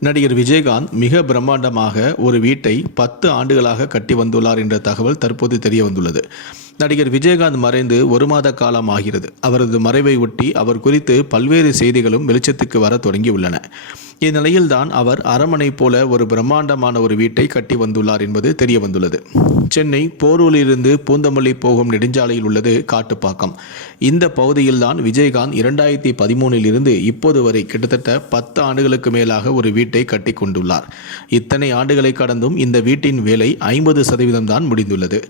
நடிகர் விஜயகாந்த் மிக பிரம்மாண்டமாக ஒரு வீட்டை பத்து ஆண்டுகளாக கட்டி வந்துள்ளார் என்ற தகவல் தற்போது தெரிய வந்துள்ளது. நடிகர் விஜயகாந்த் மறைந்து ஒரு மாத காலம் ஆகிறது. அவரது மறைவை ஒட்டி அவர் குறித்து பல்வேறு செய்திகளும் வெளிச்சத்துக்கு வர தொடங்கியுள்ளன. இந்நிலையில்தான் அவர் அரமனை போல ஒரு பிரம்மாண்டமான ஒரு வீட்டை கட்டி வந்துள்ளார் என்பது தெரிய வந்துள்ளது சென்னை போரூரிலிருந்து பூந்தமல்லி போகும் நெடுஞ்சாலையில் உள்ளது காட்டுப்பாக்கம். இந்த பகுதியில்தான் விஜயகாந்த் இரண்டாயிரத்தி பதிமூனில் இருந்து இப்போது வரை கிட்டத்தட்ட பத்து ஆண்டுகளுக்கு மேலாக ஒரு வீட்டை கட்டி கொண்டுள்ளார். இத்தனை ஆண்டுகளை கடந்தும் இந்த வீட்டின் வேலை ஐம்பது சதவீதம் தான் முடிந்துள்ளது.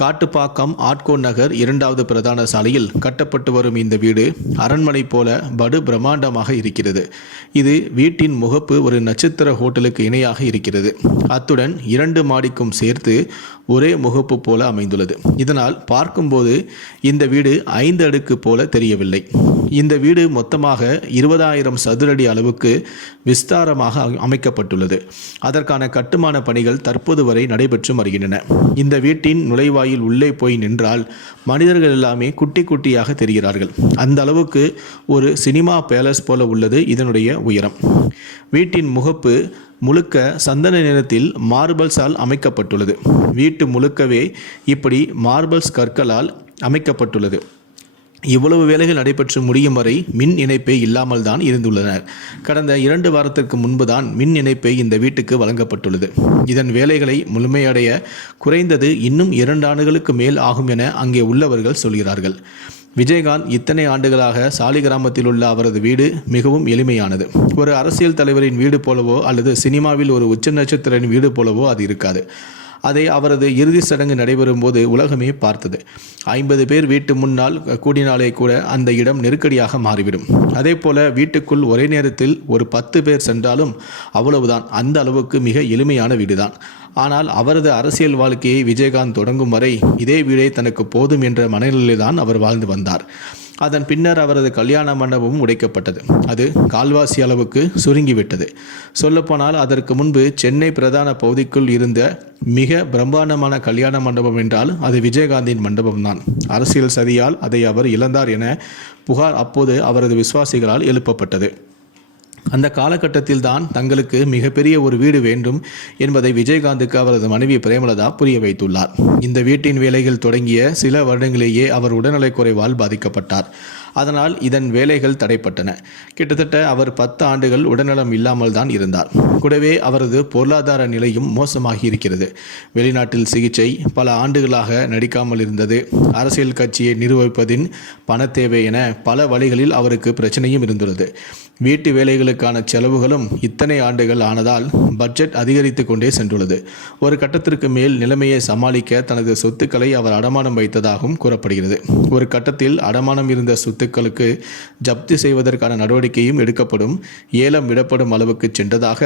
காட்டுப்பாக்கம் ஆட்கோ நகர் இரண்டாவது பிரதான சாலையில் கட்டப்பட்டு வரும் இந்த வீடு அரண்மனை போல படு பிரம்மாண்டமாக இருக்கிறது. இது வீட்டின் முகப்பு ஒரு நட்சத்திர ஹோட்டலுக்கு இணையாக இருக்கிறது. அத்துடன் இரண்டு மாடிக்கும் சேர்த்து ஒரே முகப்பு போல அமைந்துள்ளது. இதனால் பார்க்கும்போது இந்த வீடு ஐந்து அடுக்கு போல தெரியவில்லை. இந்த வீடு மொத்தமாக இருபதாயிரம் சதுரடி அளவுக்கு விஸ்தாரமாக அமைக்கப்பட்டுள்ளது. அதற்கான கட்டுமான பணிகள் தற்போது வரை நடைபெற்று வருகின்றன. இந்த வீட்டின் நுழைவாயில் உள்ளே போய் நின்றால் மனிதர்கள் எல்லாமே குட்டி குட்டியாக தெரிகிறார்கள். அந்த அளவுக்கு ஒரு சினிமா பேலஸ் போல உள்ளது இதனுடைய உயரம். வீட்டின் முகப்பு முழுக்க சந்தன நிறத்தில் மார்பல்ஸால் அமைக்கப்பட்டுள்ளது. வீட்டு முழுக்கவே இப்படி மார்பல்ஸ் கற்களால் அமைக்கப்பட்டுள்ளது. இவ்வளவு வேலைகள் நடைபெற்று முடியும் வரை மின் இணைப்பே இல்லாமல் தான் இருந்துள்ளனர். கடந்த இரண்டு வாரத்திற்கு முன்புதான் மின் இணைப்பை இந்த வீட்டுக்கு வழங்கப்பட்டுள்ளது. இதன் வேலைகளை முழுமையடைய குறைந்தது இன்னும் இரண்டு ஆண்டுகளுக்கு மேல் ஆகும் என அங்கே உள்ளவர்கள் சொல்கிறார்கள். விஜயகாந்த் இத்தனை ஆண்டுகளாக சாலி கிராமத்தில் உள்ள அவரது வீடு மிகவும் எளிமையானது. ஒரு அரசியல் தலைவரின் வீடு போலவோ அல்லது சினிமாவில் ஒரு உச்ச நட்சத்திரின் வீடு போலவோ அது இருக்காது. அதை அவரது இறுதி சடங்கு நடைபெறும் போது உலகமே பார்த்தது. ஐம்பது பேர் வீட்டு முன்னால் கூடினாலே கூட அந்த இடம் நெருக்கடியாக மாறிவிடும். அதே போல வீட்டுக்குள் ஒரே நேரத்தில் ஒரு பத்து பேர் சென்றாலும் அவ்வளவுதான். அந்த அளவுக்கு மிக எளிமையான வீடுதான். ஆனால் அவரது அரசியல் வாழ்க்கையை விஜயகாந்த் தொடங்கும் வரை இதே வீடே தனக்கு போதும் என்ற மனநிலையில்தான் அவர் வாழ்ந்து வந்தார். அதன் பின்னர் அவரது கல்யாண மண்டபமும் உடைக்கப்பட்டது. அது கால்வாசி அளவுக்கு சுருங்கிவிட்டது. சொல்லப்போனால் அதற்கு முன்பு சென்னை பிரதான பகுதிக்குள் இருந்த மிக பிரம்மாண்டமான கல்யாண மண்டபம் என்றால் அது விஜயகாந்தின் மண்டபம்தான். அரசியல் சதியால் அதை அவர் இழந்தார் என புகார் அப்போது அவரது விசுவாசிகளால் எழுப்பப்பட்டது. அந்த காலகட்டத்தில் தான் தங்களுக்கு மிகப்பெரிய ஒரு வீடு வேண்டும் என்பதை விஜயகாந்துக்கு அவரது மனைவி பிரேமலதா புரிய வைத்துள்ளார். இந்த வீட்டின் வேலைகள் தொடங்கிய சில வருடங்களிலேயே அவர் உடல்நலக்குறைவால் பாதிக்கப்பட்டார். அதனால் இதன் வேலைகள் தடைப்பட்டன. கிட்டத்தட்ட அவர் பத்து ஆண்டுகள் உடல்நலம் இல்லாமல் தான் இருந்தார். கூடவே அவரது பொருளாதார நிலையும் மோசமாகி இருக்கிறது. வெளிநாட்டில் சிகிச்சை பல ஆண்டுகளாக நடிக்காமல் இருந்தது. அரசியல் கட்சியை நிர்வகிப்பதின் பண தேவை என பல வழிகளில் அவருக்கு பிரச்சனையும் இருந்துள்ளது. வீட்டு வேலைகளுக்கான செலவுகளும் இத்தனை ஆண்டுகள் ஆனதால் பட்ஜெட் அதிகரித்து கொண்டே சென்றுள்ளது. ஒரு கட்டத்திற்கு மேல் நிலைமையை சமாளிக்க தனது சொத்துக்களை அவர் அடமானம் வைத்ததாகவும் கூறப்படுகிறது. ஒரு கட்டத்தில் அடமானம் இருந்த சொத்து சொத்துக்களுக்கு ஜப்தி செய்வதற்கான நடவடிக்கையும் எடுக்கப்படும். ஏலம் விடப்படும் அளவுக்கு சென்றதாக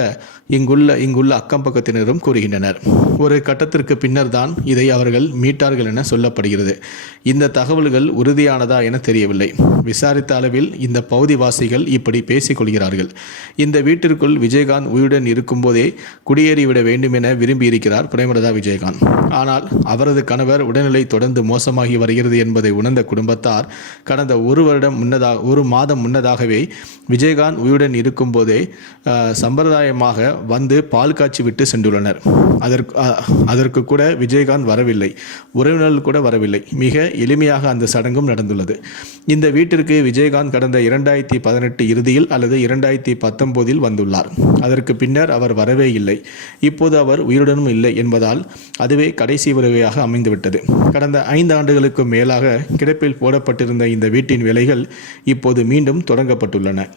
இங்குள்ள இங்குள்ள அக்கம் பக்கத்தினரும் கூறுகின்றனர். ஒரு கட்டத்திற்கு பின்னர் தான் இதை அவர்கள் மீட்டார்கள் என சொல்லப்படுகிறது. இந்த தகவல்கள் உறுதியானதா என தெரியவில்லை. விசாரித்த அளவில் இந்த பகுதிவாசிகள் இப்படி பேசிக் கொள்கிறார்கள். இந்த வீட்டிற்குள் விஜயகாந்த் உயிருடன் இருக்கும்போதே குடியேறிவிட வேண்டும் என விரும்பியிருக்கிறார் பிரேமலதா விஜயகாந்த். ஆனால் அவரது கணவர் உடல்நிலை தொடர்ந்து மோசமாகி வருகிறது என்பதை உணர்ந்த குடும்பத்தார் கடந்த ஒரு வருடம் முன்னதாக ஒரு மாதம் முன்னதாகவே விஜயகாந்த் உயிருடன் இருக்கும்போதே சம்பிரதாயமாக வந்து பால் காய்ச்சி விட்டு சென்றுள்ளனர். அதற்கு அதற்கு கூட விஜயகாந்த் வரவில்லை. உறவினர்கள் கூட வரவில்லை. மிக எளிமையாக அந்த சடங்கும் நடந்துள்ளது. இந்த வீட்டிற்கு விஜயகாந்த் கடந்த இரண்டாயிரத்தி பதினெட்டு இறுதியில் அல்லது இரண்டாயிரத்தி பத்தொம்போதில் வந்துள்ளார். அதற்கு பின்னர் அவர் வரவே இல்லை. இப்போது அவர் உயிருடனும் இல்லை என்பதால் அதுவே கடைசி வருகையாக அமைந்துவிட்டது. கடந்த ஐந்து ஆண்டுகளுக்கு மேலாக கிடப்பில் போடப்பட்டிருந்த இந்த வீட்டின் வேலைகள் இப்போது மீண்டும் தொடங்கப்பட்டுள்ளன.